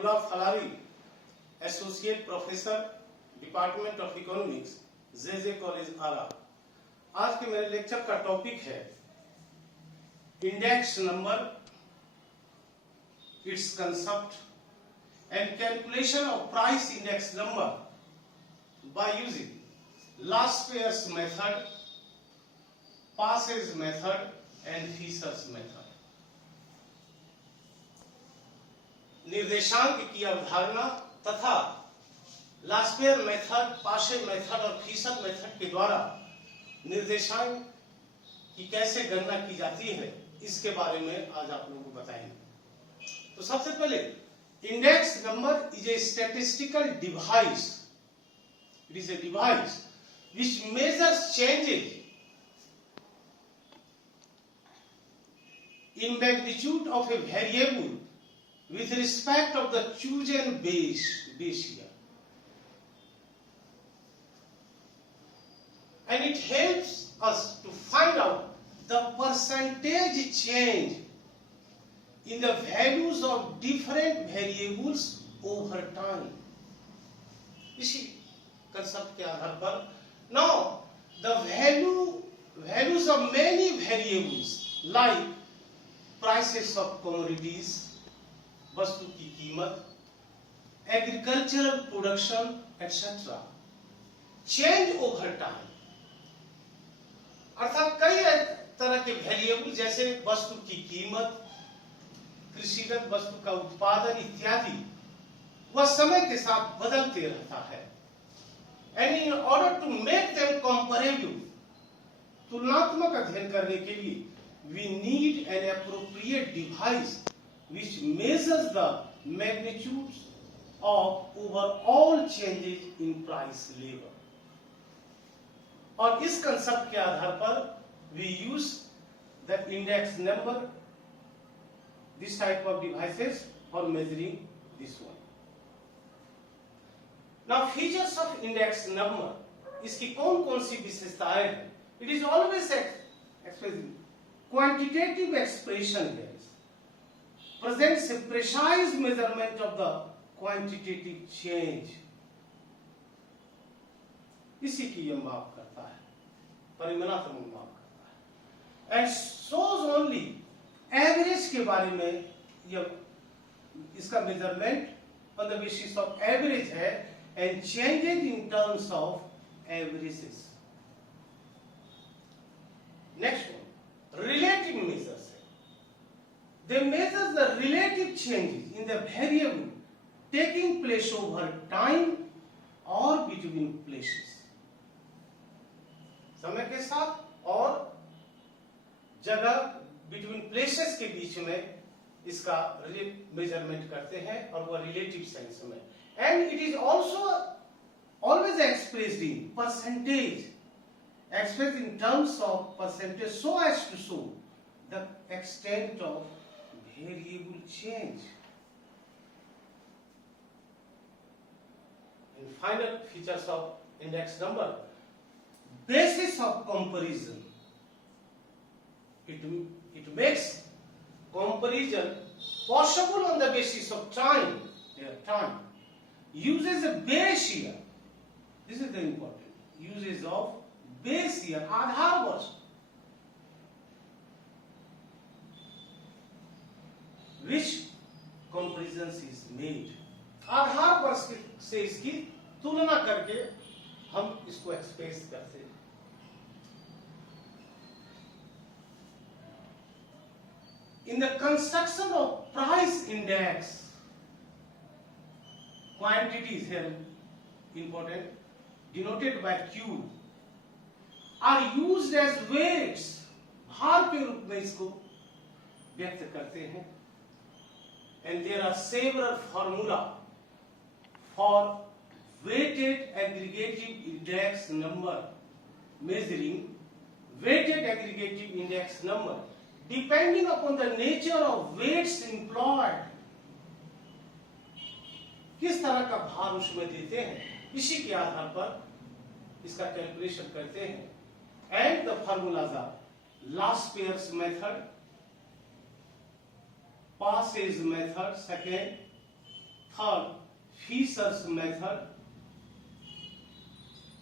Abdullah Falari, Associate Professor, Department of Economics, JJ College आरा। आज के मेरे लेक्चर का टॉपिक है index number, its concept and calculation of price index number by using last pairs method, passage method and Fisher's method। निर्देशांक की अवधारणा तथा लास्पेयर method, पाशे मेथड और फिशर मेथड के द्वारा निर्देशांक की कैसे गणना की जाती है, इसके बारे में आज आप लोगों को बताएंगे। तो सबसे पहले index number is a statistical device. It is a device which measures changes in magnitude of a variable with respect of the chosen base year, and it helps us to find out the percentage change in the values of different variables over time। इसी concept के आधार पर now the values of many variables like prices of commodities, वस्तु की कीमत, agricultural production etc. Change over time. अर्थात कई तरह के वेरिएबल जैसे वस्तु की कीमत, कृषिगत वस्तु का उत्पादन इत्यादि, वह समय के साथ बदलते रहता है। And in order to make them comparable, तुलनात्मक अध्ययन करने के लिए we need an appropriate device which measures the magnitudes of overall changes in price level। और इस कंसेप्ट के आधार पर we use the index number, this type of devices for measuring this one। Now features of index number, इसकी कौन कौन सी विशेषताएं हैं? It is always expressing quantitative expression here, presents a precise measurement of the quantitative change। इसी की यह माप करता है, परिमाणात्मक माप करता है। And shows only एवरेज के बारे में, यह इसका measurement on the basis of average है and changes in terms of averages। Next one, relative measures है। They measure the relative changes in the variable taking place over time or between places। समय के साथ और जगह, between places के बीच में इसका मेजरमेंट करते हैं और वह रिलेटिव सेंस में। And it is also always expressed in percentage, expressed in terms of percentage so as to show the extent of variable change। And final features of index number, basis of comparison। It makes comparison possible on the basis of time। Uses a base year, this is the important, uses of base year, आधार वर्ष, which comparisons is made। आधार वर्ष से इसकी तुलना करके हम इसको express करते हैं। In the construction of price index, quantities here important, denoted by Q, are used as weights। भार के रूप में इसको व्यक्त करते हैं। And there are several formula for weighted aggregative index number, measuring weighted aggregative index number depending upon the nature of weights employed। किस तरह का भार उसमें देते हैं, इसी के आधार पर इसका कैलकुलेशन करते हैं। And the formulas are last pairs method, passage method second, Third, Fisher's method.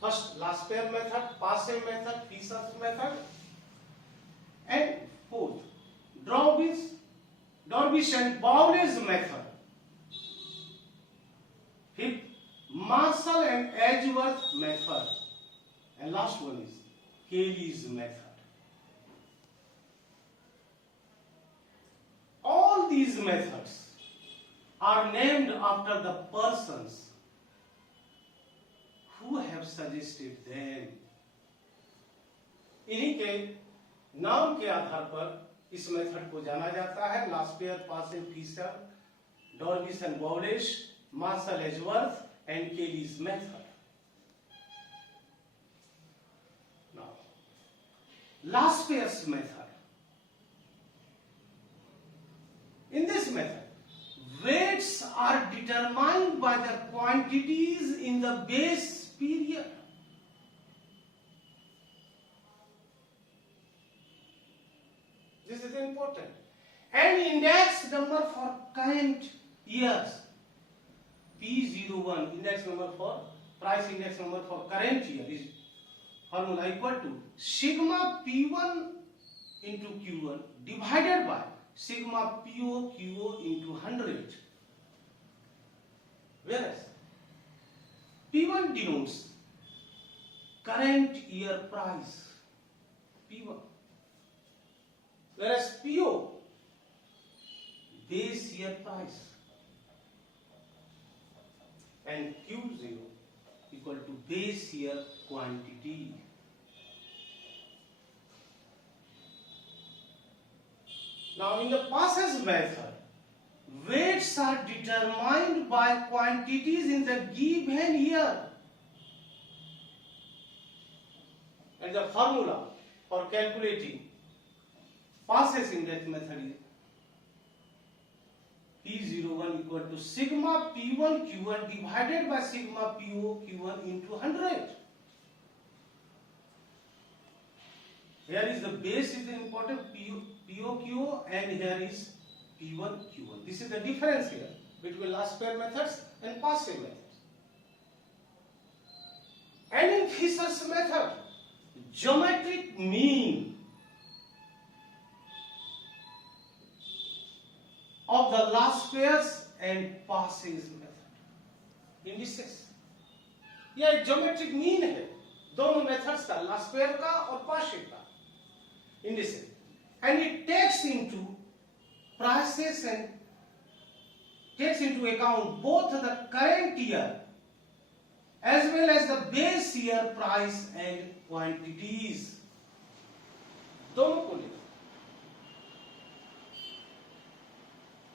First, last pair method, passive method, Fisher's method. And fourth, Dorbish and Bowley's method. Fifth, Marshall and Edgeworth method. And last one is Cayley's method. All these methods are named after the persons who have suggested them. इन्हीं के नाम के आधार पर इस method को जाना जाता है. Laspeyres, Paasche, Fisher, Drobisch and Bowley's, Marshall, Edgeworth and Cayley's method. Now, Laspeyer's method. In this method, weights are determined by the quantities in the base period. This is important. And index number for current years. P01, index number for price index number for current year is formula equal to sigma P1 into Q1 divided by sigma PO QO into 100. Whereas P1 denotes current year price, P1. Whereas PO base year price. And Q0 equal to base year quantity. Now in the passage method, weights are determined by quantities in the given year. And the formula for calculating passage index method is P01 equal to sigma P1 Q1 divided by sigma PO Q1 into 100. Here is the base is the important PO QO and here is P1 Q1. This is the difference here between last pair methods and passive methods. And in Fisher's method, geometric mean of the last pairs and passage method. Indices. यह geometric mean है दोनों methods का, last pair का और passage का. Indices. And it takes into prices and takes into account both the current year as well as the base year price and quantities. दोनों को लेकर.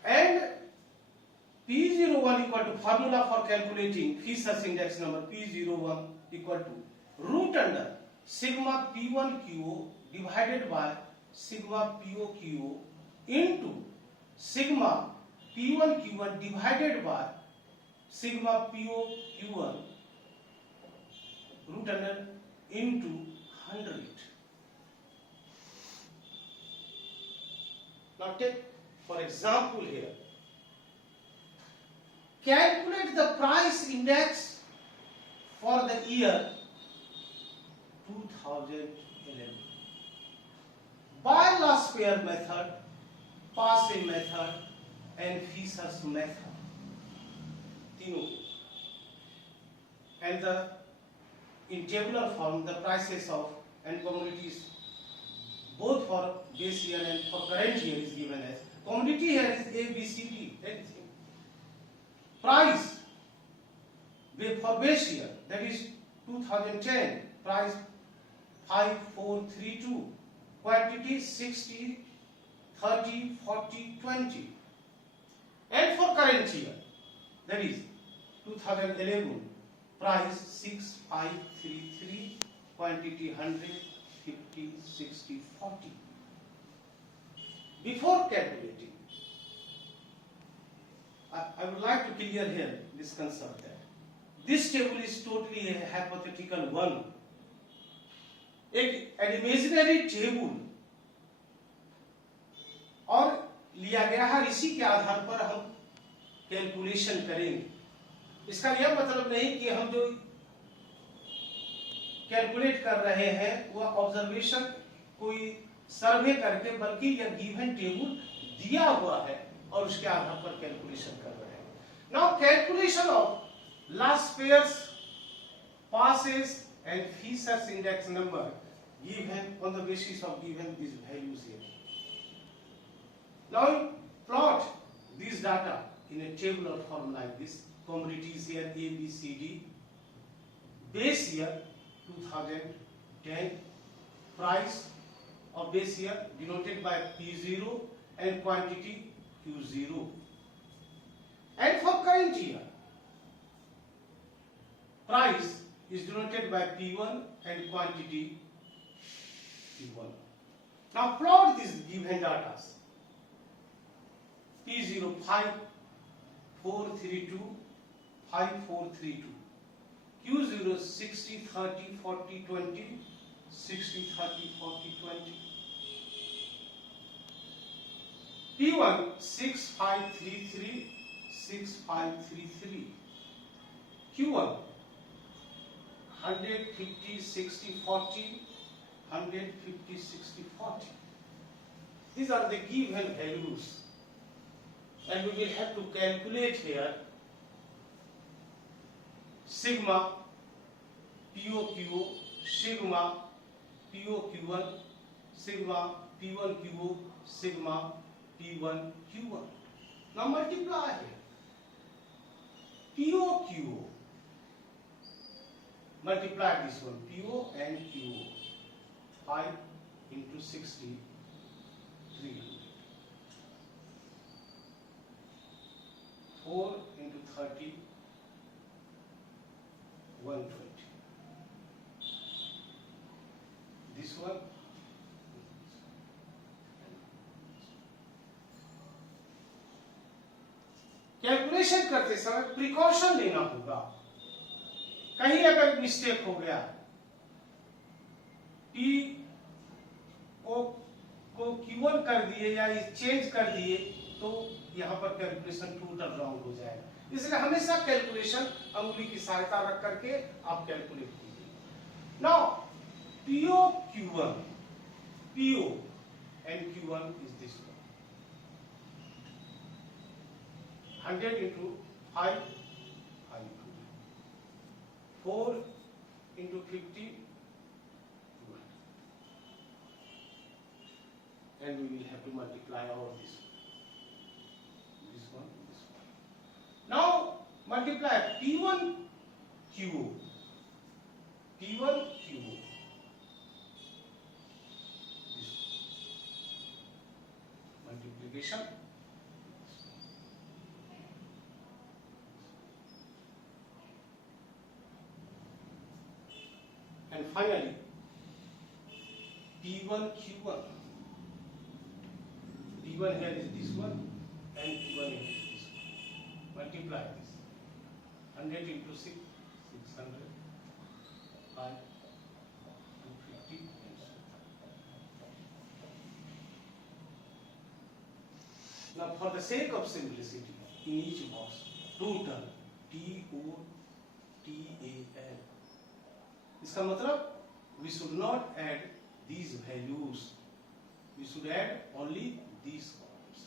And P01 equal to formula for calculating Fisher's index number P01 equal to root under sigma P1 QO divided by sigma PO QO into sigma P1 Q1 divided by sigma PO Q1 root under into 100. Now take for example here, calculate the price index for the year 2011 by last pair method, passive method and Fisher's method. तीनों. And the in tabular form the prices of and commodities both for base year and for current year is given as. Commodity here is A, B, C, D. Anything. Price for base year, that is 2010, price 5432. Quantity 60, 30, 40, 20. And for current year, that is 2011, price 6533, quantity 100, 50, 60, 40. Before calculating, I would like to clear here this concept that this table is totally a hypothetical one. An imaginary table और लिया गया है, इसी के आधार पर हम calculation करेंगे। इसका यह मतलब नहीं कि हम जो कैलकुलेट कर रहे हैं वह ऑब्जर्वेशन कोई सर्वे करके, बल्कि यह गिवन टेबल दिया हुआ है और उसके आधार पर कैलकुलेशन कर रहे हैं। Now calculation of last pairs passes and Fisher's index number given on the basis of given these values here. Now plot these data in a tabular form like this. Commodities here A, B, C, D. Base year 2010. Price of base year denoted by P0 and quantity Q0. And for current year, price is denoted by P1 and quantity P1. Now plot these given data. P0 5 432 5432. Q0 60 30 40 20 60 30 40 20. P1 6533 6533. Q1 150 60 40 150 60 40. These are the given values, and we will have to calculate here sigma POQO, sigma POQ1, sigma P1QO, sigma P1Q1. Now multiply here. POQO multiply this one, PO and QO. 5 into 60, 300. 4 into 30, 120. This one. Calculation करते समय precaution लेना होगा। कहीं अगर mistake हो गया, P को Q1 कर दिए या चेंज कर दिए, तो यहाँ पर कैलकुलेशन टोटल रॉन्ग हो जाएगा। इसलिए हमेशा कैलकुलेशन अंगुली की सहायता रख करके आप कैलकुलेट कीजिए। Now PO Q1, PO and Q1 is this one. 100 into 5, 4 into 50, 200. And we will have to multiply all this one, this one. Now multiply P1 QO, P1 QO. This multiplication. And finally, P1 Q1. P1 here is this one, and Q1 here is this one. Multiply this. 100 into 6, 600. 5, 250, and so on. Now, for the sake of simplicity, in each box, total TOTAL. इसका मतलब we should not add these values. We should add only these columns.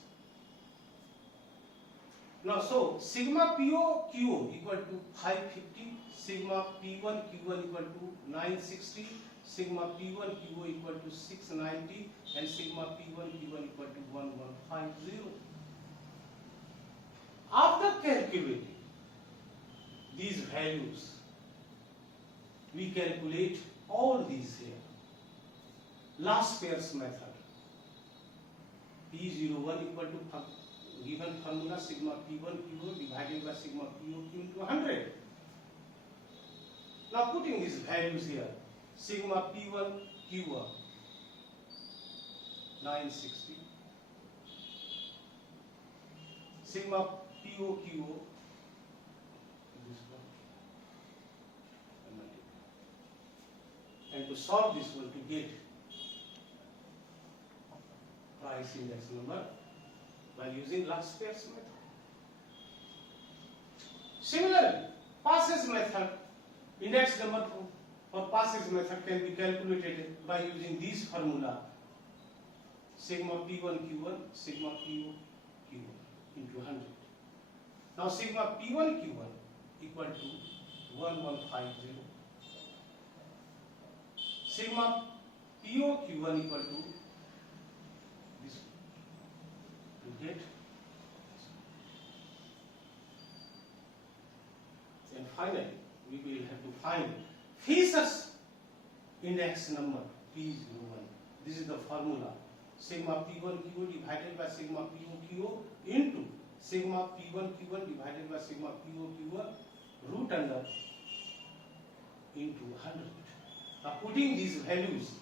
Now, so sigma PO QO equal to 550, sigma P1 Q1 equal to 960, sigma P1 QO equal to 690, and sigma P1 Q1 equal to 1150. After calculating these values, we calculate all these here. Last pairs method. P01 equal to given formula sigma P1 QO divided by sigma POQ into 100. Now putting these values here, sigma P1 QO 960, sigma POQO this one. And to solve this one, to get price index number by using last pairs method. Similarly, passage method, index number for passage method can be calculated by using this formula, sigma P1 Q1 sigma PO Q1 into 100. Now sigma P1 Q1 equal to 1150. Sigma PO Q1 equal to this. You get? And finally, we will have to find Fisher's index number P01. This is the formula. Sigma P1 Q divided by sigma PO Q into sigma P1 Q1 divided by sigma PO Q1 root under into 100. Now putting these values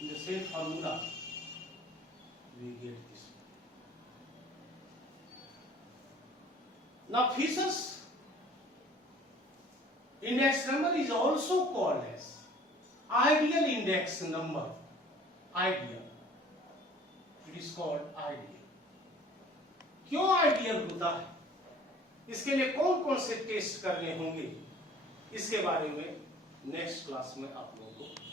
in the same formula, we get this. Now Fisher's index number is also called as ideal index number. Ideal. It is called ideal. क्यों ideal होता है, इसके लिए कौन कौन से test करने होंगे, इसके बारे में नेक्स्ट क्लास में आप लोगों को